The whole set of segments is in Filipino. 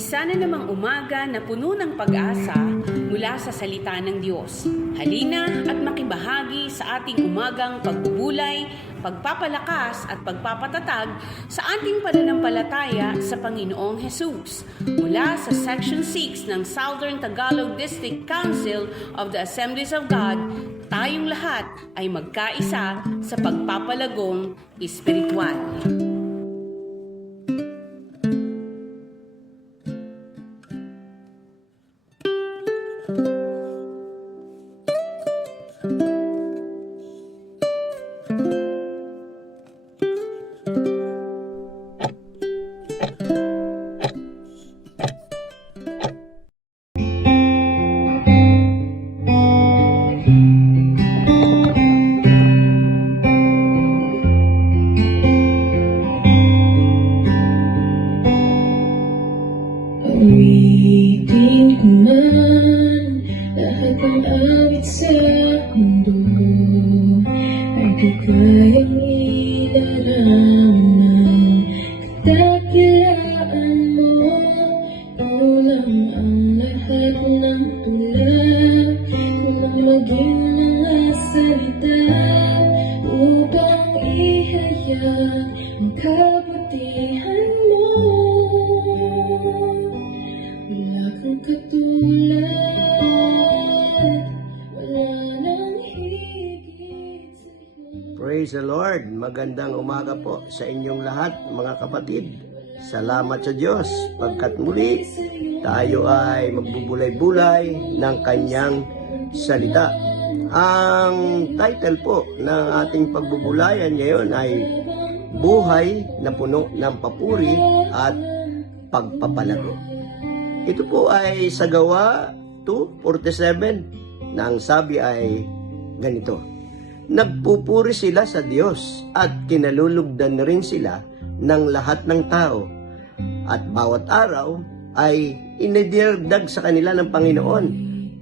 Isa na namang umaga na puno ng pag-asa mula sa salita ng Diyos. Halina at makibahagi sa ating umagang pagbubulay, pagpapalakas at pagpapatatag sa ating pananampalataya sa Panginoong Hesus. Mula sa Section 6 ng Southern Tagalog District Council of the Assemblies of God, tayong lahat ay magkaisa sa pagpapalagong espiritual. Awitin ko man lahat ng awit sa mundo ay di kayang ilaraman ng kadakilaan mo. Kulang ang lahat ng tulad, kulang maging mga salita upang ihayag ang kabutihan mo. Wala kang katulad, wala nang higit sa'yo. Praise the Lord! Magandang umaga po sa inyong lahat, mga kapatid. Salamat sa Diyos pagkat muli tayo ay magbubulay-bulay ng kanyang salita. Ang title po ng ating pagbubulayan ngayon ay Buhay na puno ng papuri at pagpapalago. Ito po ay sa Gawa 2:47 na ang sabi ay ganito: Nagpupuri sila sa Diyos at kinalulugdan rin sila ng lahat ng tao, at bawat araw ay inidagdag sa kanila ng Panginoon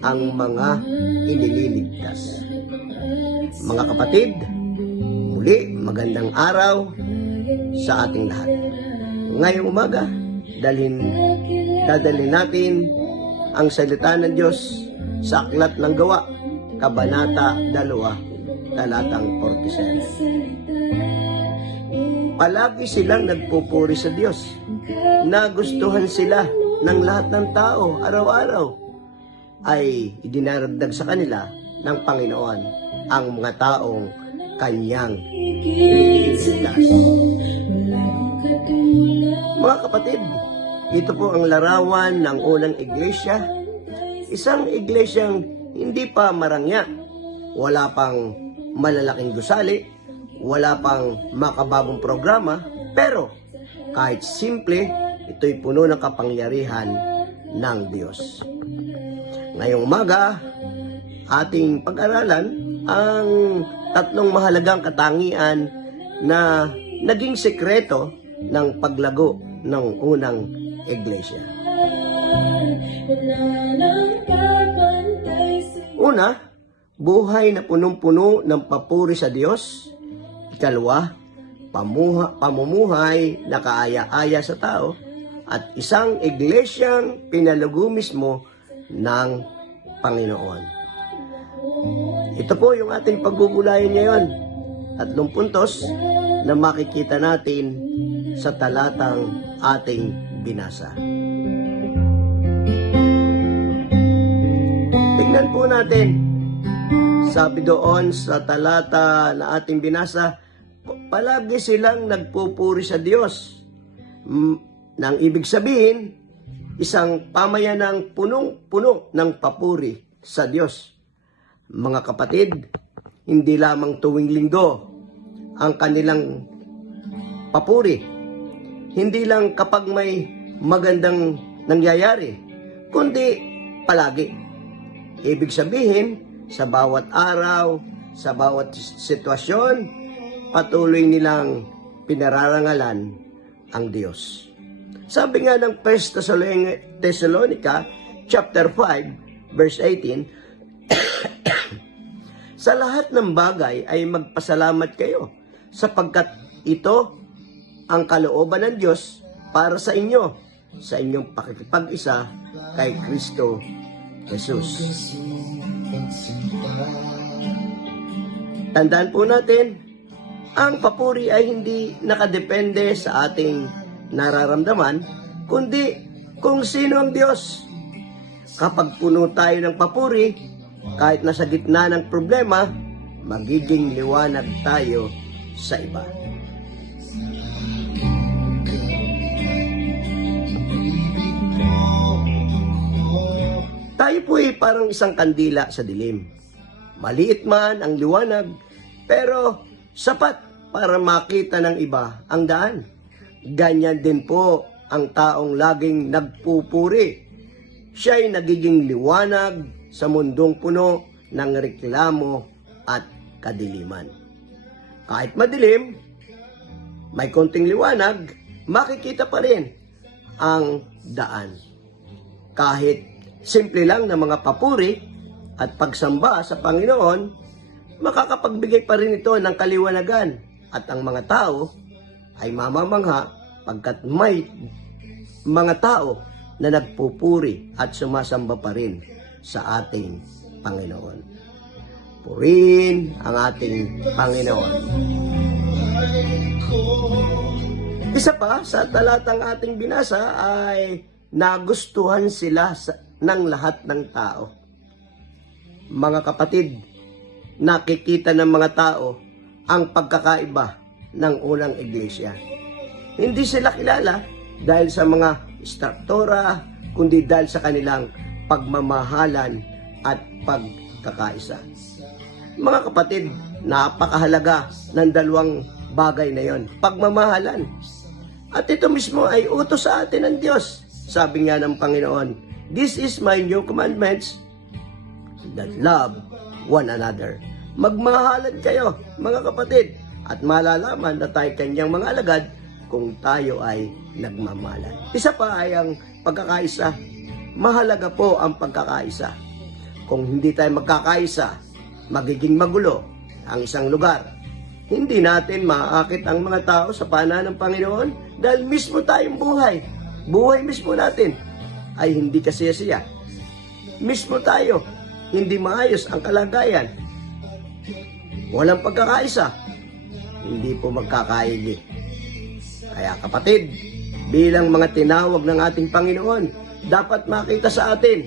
ang mga inililigtas. Mga kapatid, muli magandang araw sa ating lahat. Ngayong umaga, dadalhin natin ang salita ng Diyos sa Aklat ng Gawa, Kabanata 2, talatang 47. Palagi silang nagpupuri sa Diyos. Nagustuhan sila ng lahat ng tao araw-araw. Ay idinaragdag sa kanila ng Panginoon ang mga taong kanyang iniligtas. Mga kapatid, ito po ang larawan ng unang iglesia. Isang iglesyang hindi pa marangya, wala pang malalaking gusali, wala pang makabagong programa, pero kahit simple, ito'y puno ng kapangyarihan ng Diyos. Ngayong umaga, ating pag-aralan ang tatlong mahalagang katangian na naging sekreto ng paglago ng unang iglesia. Una, buhay na punong-puno ng papuri sa Diyos. Ikalawa, pamumuhay na kaaya-aya sa tao. At isang iglesyang pinalago mismo ng Panginoon. Ito po yung ating pagbubulayan ngayon. 3 puntos na makikita natin sa talatang ating binasa. Tingnan po natin. Sabi doon sa talata na ating binasa, palagi silang nagpupuri sa Diyos. Nang ibig sabihin, isang pamayanang punong-puno ng papuri sa Diyos. Mga kapatid, hindi lamang tuwing linggo ang kanilang papuri. Hindi lang kapag may magandang nangyayari, kundi palagi. Ibig sabihin, sa bawat araw, sa bawat sitwasyon, patuloy nilang pinararangalan ang Diyos. Sabi nga ng 1 Thessalonica chapter 5 verse 18, sa lahat ng bagay ay magpasalamat kayo sapagkat ito ang kalooban ng Diyos para sa inyo sa inyong pakikipag-isa kay Kristo Jesus. Tandaan po natin, ang papuri ay hindi nakadepende sa ating nararamdaman, kundi kung sino ang Diyos. Kapag puno tayo ng papuri, kahit nasa gitna ng problema, magiging liwanag tayo sa iba. Tayo po ay parang isang kandila sa dilim. Maliit man ang liwanag, pero sapat para makita ng iba ang daan. Ganyan din po ang taong laging nagpupuri. Siya ay nagiging liwanag sa mundong puno ng reklamo at kadiliman. Kahit madilim, may konting liwanag, makikita pa rin ang daan. Kahit simple lang na mga papuri at pagsamba sa Panginoon, makakapagbigay pa rin ito ng kaliwanagan at ang mga tao ay mamamangha pagkat may mga tao na nagpupuri at sumasamba pa rin sa ating Panginoon. Purihin ang ating Panginoon. Isa pa, sa talatang ating binasa ay nagustuhan sila ng lahat ng tao. Mga kapatid, nakikita ng mga tao ang pagkakaiba ng unang iglesia. Hindi sila kilala dahil sa mga struktura, kundi dahil sa kanilang pagmamahalan at pagkakaisa. Mga kapatid, napakahalaga ng dalawang bagay na yon, pagmamahalan. At ito mismo ay utos sa atin ng Diyos. Sabi nga ng Panginoon, "This is my new commandments, that love one another." Magmahalan kayo, mga kapatid, at malalaman na tayo kanyang mga alagad kung tayo ay nagmamahalan. Isa pa ay ang pagkakaisa. Mahalaga po ang pagkakaisa. Kung hindi tayo magkakaisa, magiging magulo ang isang lugar. Hindi natin maaakit ang mga tao sa paanan ng Panginoon dahil mismo tayong buhay. Buhay mismo natin ay hindi kasiyasiya. Mismo tayo, hindi maayos ang kalagayan. Walang pagkakaisa. Hindi po magkakaigi. Kaya kapatid, bilang mga tinawag ng ating Panginoon, dapat makita sa atin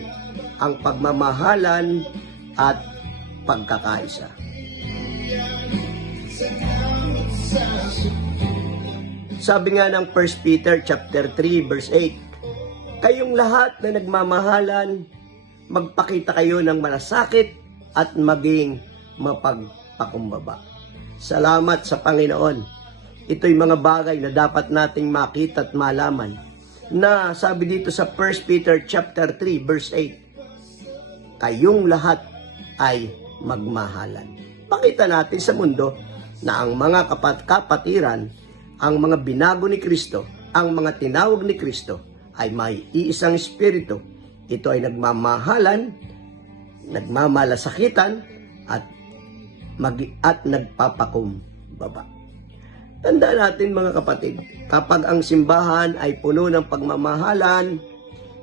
ang pagmamahalan at pagkakaisa. Sabi nga ng 1 Peter chapter 3 verse 8, "Kayong lahat na nagmamahalan, magpakita kayo ng malasakit at maging mapagpakumbaba." Salamat sa Panginoon. Ito'y mga bagay na dapat nating makita at malaman. Na sabi dito sa 1 Peter chapter 3 verse 8, "Kayong lahat ay magmahalan." Pakita natin sa mundo na ang mga kapatiran, ang mga binago ni Kristo, ang mga tinawag ni Kristo ay may iisang espiritu. Ito ay nagmamahalan, nagmamalasakitan at nagpapakumbaba. Tandaan natin mga kapatid, kapag ang simbahan ay puno ng pagmamahalan,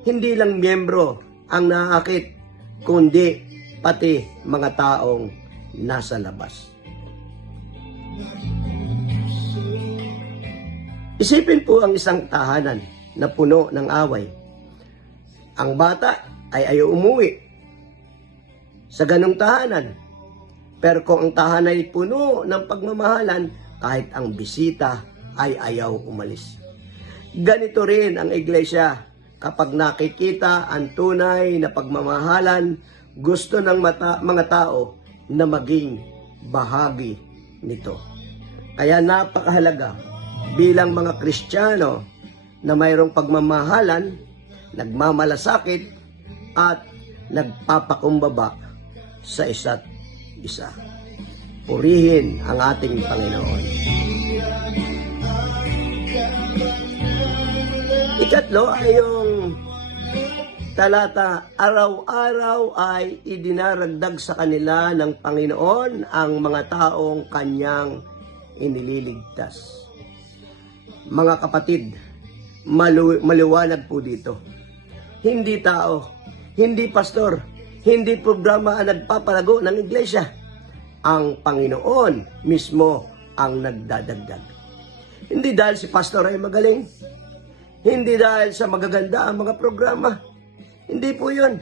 hindi lang miyembro ang naakit, kundi pati mga taong nasa labas. Isipin po ang isang tahanan na puno ng away. Ang bata ay ayaw umuwi sa ganong tahanan. Pero kung ang tahanan ay puno ng pagmamahalan, kahit ang bisita ay ayaw umalis. Ganito rin ang iglesia. Kapag nakikita ang tunay na pagmamahalan, gusto ng mga tao na maging bahagi nito. Kaya napakahalaga bilang mga Kristiyano na mayroong pagmamahalan, nagmamalasakit at nagpapakumbaba sa isa't isa. Purihin ang ating Panginoon. Ikatlo ay yung talata, araw-araw ay idinaragdag sa kanila ng Panginoon ang mga taong kanyang inililigtas. Mga kapatid, maliwanag po dito. Hindi tao, hindi pastor, hindi programa ang nagpapalago ng iglesia. Ang Panginoon mismo ang nagdadagdag. Hindi dahil si pastor ay magaling, hindi dahil sa magaganda ang mga programa. Hindi po yun.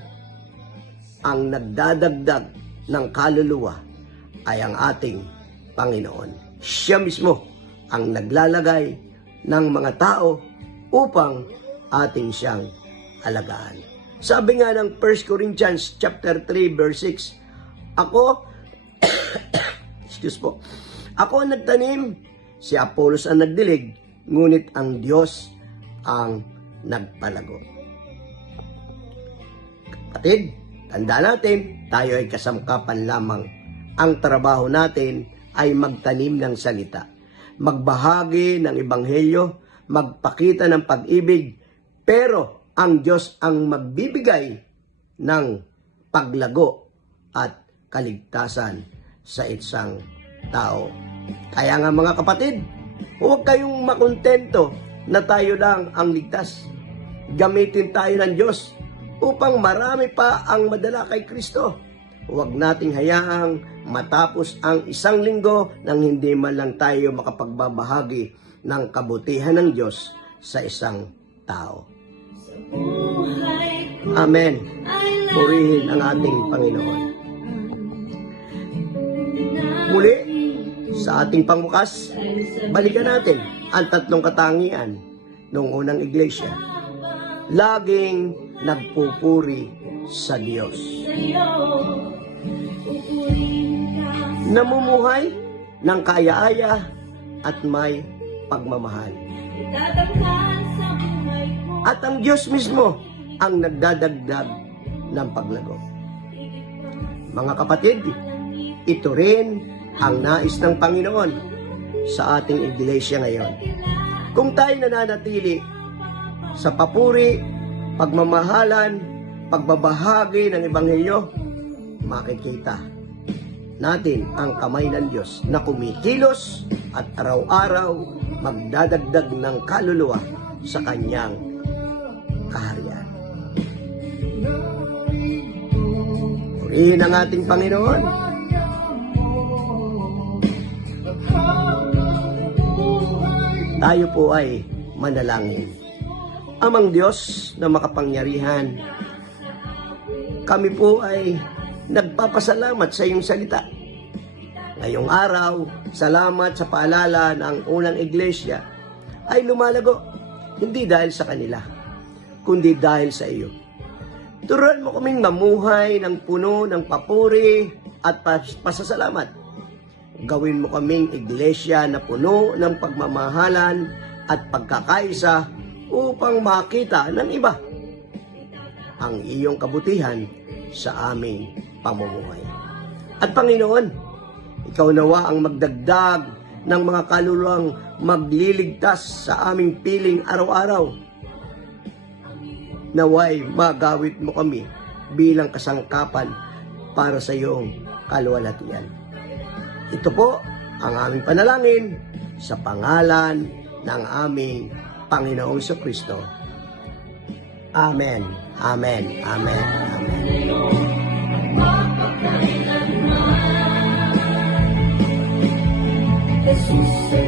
Ang nagdadagdag ng kaluluwa ay ang ating Panginoon. Siya mismo ang naglalagay ng mga tao upang ating siyang alagaan. Sabi nga ng 1 Corinthians chapter 3 verse 6, ako ako ang nagtanim, si Apollos ang nagdilig, ngunit ang Diyos ang nagpalago. Kapatid, tanda natin, tayo ay kasamkapan lamang. Ang trabaho natin ay magtanim ng salita, magbahagi ng ebanghelyo, magpakita ng pag-ibig, pero ang Diyos ang magbibigay ng paglago at kaligtasan sa isang tao. Kaya nga mga kapatid, huwag kayong makontento na tayo lang ang ligtas. Gamitin tayo ng Diyos upang marami pa ang madala kay Kristo. Huwag nating hayaang matapos ang isang linggo nang hindi man lang tayo makapagbabahagi ng kabutihan ng Diyos sa isang tao. Amen. Purihin ang ating Panginoon. Muli, sa ating pangbukas, balikan natin ang tatlong katangian ng unang iglesia. Laging nagpupuri sa Diyos. Namumuhay ng kaya-aya at may pagmamahal. At ang Diyos mismo ang nagdadagdag ng paglago. Mga kapatid, ito rin ang nais ng Panginoon sa ating iglesia ngayon. Kung tayo nananatili sa papuri, pagmamahalan, pagbabahagi ng ebanghelyo, makikita natin ang kamay ng Diyos na kumikilos at araw-araw magdadagdag ng kaluluwa sa kanyang kaharian. Purihin ang ating Panginoon. Tayo po ay manalangin. Amang Diyos na makapangyarihan, kami po ay nagpapasalamat sa iyong salita. Ngayong araw, salamat sa paalala ng unang iglesia ay lumalago, hindi dahil sa kanila, kundi dahil sa iyo. Turuan mo kaming mamuhay ng puno ng papuri at pasasalamat. Gawin mo kaming iglesia na puno ng pagmamahalan at pagkakaisa upang makita ng iba ang iyong kabutihan sa aming pamumuhay. At Panginoon, ikaw nawa ang magdagdag ng mga kaluluwang magliligtas sa aming piling araw-araw. Naway magawit mo kami bilang kasangkapan para sa iyong kaluwalhatian. Ito po ang aming panalangin sa pangalan ng aming Panginoong Kristo. Amen. Amen. Amen. Amen. Jesus